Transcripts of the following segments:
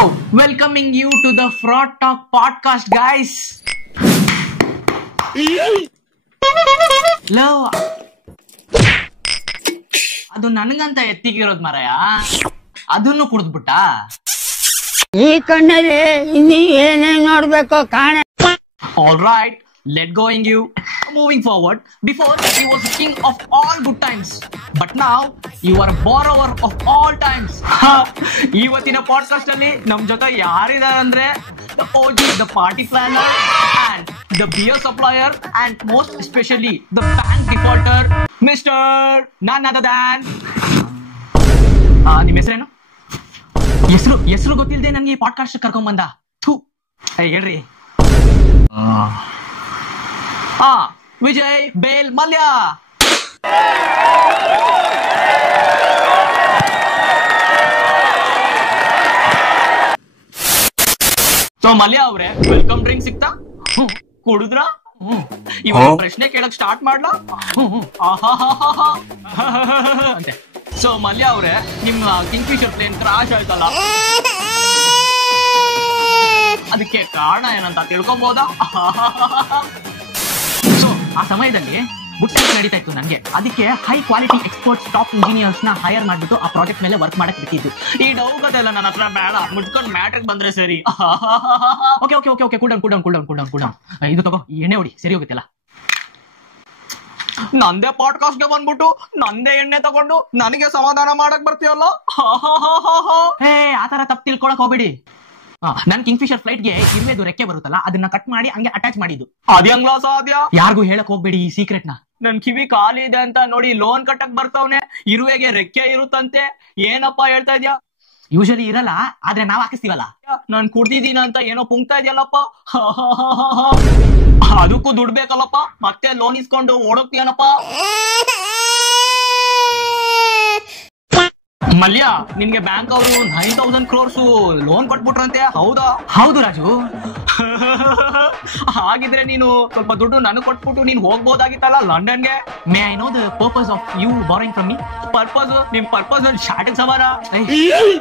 Welcoming you to the Fraud Talk podcast, guys. Love ಅದು ನನಗಂತ ಎತ್ತಿಗಿರೋದ್ ಮರಯ, ಅದನ್ನು ಕುಡಿದ್ಬಿಟ್ಟ. ಈ ಕಣ್ಣಲ್ಲಿ ಇನ್ನೀ ಏನೇನ್ ನೋಡ್ಬೇಕು ಕಾಣೆ. All right, let going you. Moving forward, before he was king of all good times, but now you are a borrower of all times. ಇವತ್ತಿನ podcast ಅಲ್ಲಿ ನಮ್ ಜೊತೆ ಯಾರಿದ್ದಾರೆ ಅಂದ್ರೆ the OG, the party planner and the beer supplier and most especially the bank defaulter, Mr. none other than ನಿಮ್ಮ ಹೆಸರೇನು? ಹೆಸರು ಗೊತ್ತಿಲ್ಲದೆ ನನ್ಗೆ ಈ ಪಾಡ್ಕಾಸ್ಟ್ ಕರ್ಕೊಂಡ್ ಬಂದ. ಹೇಳ್ರಿ. ವಿಜಯ್ ಬೇಲ್ ಮಲ್ಯ. ಸೊ ಮಲ್ಯ ಅವ್ರೆ, ವೆಲ್ಕಮ್ ಡ್ರಿಂಕ್ ಸಿಕ್ತಾ? ಕುಡಿದ್ರ? ಇವಾಗ ಪ್ರಶ್ನೆ ಕೇಳಕ್ ಸ್ಟಾರ್ಟ್ ಮಾಡ್ಲಾ? ಅಂತೆ. ಸೊ ಮಲ್ಯ ಅವ್ರೆ, ನಿಮ್ಮ ಕಿಂಗ್ಫಿಶರ್ ಪ್ಲೇನ್ ಕ್ರಾಶ್ ಆಯ್ತಲ್ಲ, ಅದಕ್ಕೆ ಕಾರಣ ಏನಂತ ತಿಳ್ಕೊಬಹುದಾ? ಸೊ ಆ ಸಮಯದಲ್ಲಿ ಬುಟ್ಟಿ ನಡೀತಾ ಇತ್ತು ನನಗೆ. ಅದಕ್ಕೆ high quality experts, top engineers ನ ಹೈರ್ ಮಾಡ್ಬಿಟ್ಟು ಆ ಪ್ರಾಜೆಕ್ಟ್ ಮೇಲೆ ವರ್ಕ್ ಮಾಡಕ್ ಬಿಟ್ಟಿದ್ದು. ಈ ಡೌಗದೆಲ್ಲ ನನ್ನ ಹತ್ರ ಬೇಡ, ಮುಟ್ಕೊಂಡ್ ಮ್ಯಾಟ್ರಿಕ್ ಬಂದ್ರೆ ಸರಿ. Okay okay okay okay cool down. ಇದು ತಗೋ, ಎಣ್ಣೆ ಹೊಡಿ, ಸರಿ ಹೋಗುತ್ತಲ್ಲ. ನಂದೇ ಪಾಡ್ಕಾಸ್ಟ್ಗೆ ಬಂದ್ಬಿಟ್ಟು ನಂದೇ ಎಣ್ಣೆ ತಗೊಂಡು ನನಗೆ ಸಮಾಧಾನ ಮಾಡಕ್ ಬರ್ತೀಯಲ್ಲ? ಹೇ, ಆತರ ತಪ್ಪು ತಿಳ್ಕೊಳಕ್ ಹೋಗ್ಬೇಡಿ. ನನ್ ಕಿಂಗ್ಫಿಶರ್ ಫ್ಲೈಟ್ ಗೆ ಇರುವೆದು ರೆಕ್ಕೆ ಬರುತ್ತಲ್ಲ, ಅದನ್ನ ಕಟ್ ಮಾಡಿ ಹಂಗೆ ಅಟ್ಯಾಚ್ ಮಾಡಿದ್ದು. ಅದ್ಯಂಗ್ಲ ಸಾಧ್ಯ? ಯಾರಿಗೂ ಹೇಳಕ್ ಹೋಗ್ಬೇಡಿ ಈ ಸೀಕ್ರೆಟ್ ನ. ನನ್ ಕಿವಿ ಖಾಲಿ ಇದೆ ಅಂತ ನೋಡಿ ಲೋನ್ ಕಟ್ಟಕ್ ಬರ್ತವ್ನೆ. ಇರುವೆಗೆ ರೆಕ್ಕೆ ಇರುತ್ತಂತೆ. ಏನಪ್ಪಾ ಹೇಳ್ತಾ ಇದ್ಯಾ? ಯೂಶಲಿ ಇರಲ್ಲ, ಆದ್ರೆ ನಾವ್ ಹಾಕಿಸ್ತೀವಲ್ಲ. ನಾನ್ ಕುಡ್ದಿದ್ದೀನ ಅಂತ ಏನೋ ಪುಂಕ್ತಾ ಇದೆಯಲ್ಲಪ್ಪ. ಅದಕ್ಕೂ ದುಡ್ಡು ಬೇಕಲ್ಲಪ್ಪ, ಮತ್ತೆ ಲೋನ್ ಇಸ್ಕೊಂಡು ಓಡೋಗ್ತೀಯನಪ್ಪ. ಮಲ್ಯ, ನಿನ್ಗೆ ಬ್ಯಾಂಕ್ ಅವರು 9,000 crores ಲೋನ್ ಕೊಟ್ಬಿಟ್ರಂತೆ, ಹೌದಾ? ಹೌದು ರಾಜು. ಹಾಗಿದ್ರೆ ನೀನು ಸ್ವಲ್ಪ ದುಡ್ಡು ನನಗೆ ಕೊಟ್ಬಿಟ್ಟು ನೀನ್ ಹೋಗ್ಬೋದಾಗಿತ್ತಲ್ಲ ಲಂಡನ್ಗೆ. May I know the purpose of you borrowing from me? Purpose? ನಿಮ್ ಪರ್ಪಸ್ ಶಾಟಿಂಗ್ ಸವಾರ.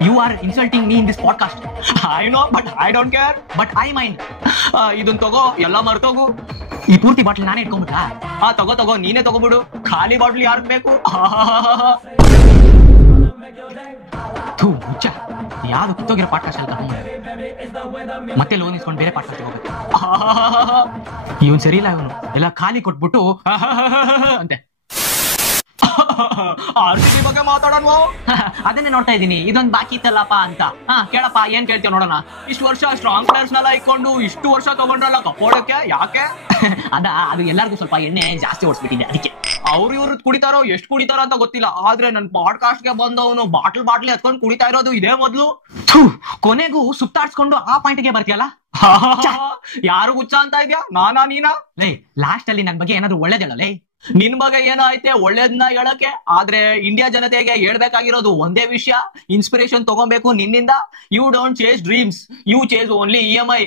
You are insulting me in this podcast. I know, but I don't care, but I mind. ಇದನ್ ತಗೋ, ಎಲ್ಲ ಮರ್ತೋಗು. ಈ ಪೂರ್ತಿ ಬಾಟ್ಲ್ ನಾನೇ ಇಟ್ಕೊಂಡ್ಬಿಟ್ಟ? ತಗೋ, ನೀನೇ ತಗೋಬಿಡು. ಖಾಲಿ ಬಾಟ್ಲ್ ಯಾರ್ಗ್ ಬೇಕು? ಮುಚ್ಚ, ಯಾವ್ದು ಕಿತ್ತೋಗಿರೋ ಪಾಡ್ಕಾಸ್ಟ್ ಅಲ್ಲಿ ತಗೊಂಡು ಮತ್ತೆ ಲೋನ್ ಇಸ್ಕೊಂಡು ಬೇರೆ ಪಾಡ್ಕಾಸ್ಟ್ ಹೋಗ್ಬೇಕು. ಇವನ್ ಸರಿ ಇಲ್ಲ, ಇವನು ಎಲ್ಲ ಖಾಲಿ ಕೊಟ್ಬಿಟ್ಟು ಅಂತೆ. RCB ಬಗ್ಗೆ ಮಾತಾಡೋಣ. ಅದನ್ನೇ ನೋಡ್ತಾ ಇದ್ದೀನಿ, ಇದೊಂದು ಬಾಕಿ ಇತ್ತಲ್ಲಪ್ಪ ಅಂತ. ಕೇಳಪ್ಪ, ಏನ್ ಕೇಳ್ತೀವಿ ನೋಡೋಣ. ಇಷ್ಟು ವರ್ಷ ಸ್ಟ್ರಾಂಗ್ ಪ್ಲೇಯರ್ಸ್ ನೆಲ್ಲ ಇಟ್ಕೊಂಡು ಇಷ್ಟು ವರ್ಷ ತಗೊಂಡ್ರಲ್ಲ ಕಪ್ಪೋಡಕ್ಕೆ, ಯಾಕೆ? ಅದು ಎಲ್ಲರಿಗೂ ಸ್ವಲ್ಪ ಎಣ್ಣೆ ಜಾಸ್ತಿ ಓಡಿಸ್ಬಿಟ್ಟಿದೆ, ಅದಕ್ಕೆ. ಅವ್ರು ಇವ್ರು ಕುಡಿತಾರೋ, ಎಷ್ಟು ಕುಡಿತಾರೋ ಅಂತ ಗೊತ್ತಿಲ್ಲ, ಆದ್ರೆ ನನ್ ಪಾಡ್ಕಾಸ್ಟ್ ಗೆ ಬಂದವನು ಬಾಟ್ಲಿ ಎತ್ಕೊಂಡು ಕುಡಿತಾ ಇರೋದು ಇದೇ ಮೊದ್ಲು. ಕೊನೆಗೂ ಸುತ್ತಾಡ್ಸ್ಕೊಂಡು ಆ ಪಾಯಿಂಟ್ ಗೆ ಬರ್ತೀಯಲ್ಲ. ಯಾರು ಹುಚ್ಚ ಅಂತ ಇದ್ಯಾ? ನೀನಾ? ಲೇ, ಲಾಸ್ಟ್ ಅಲ್ಲಿ ನನ್ ಬಗ್ಗೆ ಏನಾದ್ರು ಒಳ್ಳೇದಲ್ಲ ಲೇ. ನಿನ್ ಬಗ್ಗೆ ಏನೈತೆ ಒಳ್ಳೇದನ್ನ ಹೇಳಕ್ಕೆ? ಆದ್ರೆ ಇಂಡಿಯಾ ಜನತೆಗೆ ಹೇಳ್ಬೇಕಾಗಿರೋದು ಒಂದೇ ವಿಷಯ, ಇನ್ಸ್ಪಿರೇಷನ್ ತಗೊಬೇಕು ನಿನ್ನಿಂದ. You don't chase dreams, you chase only EMI.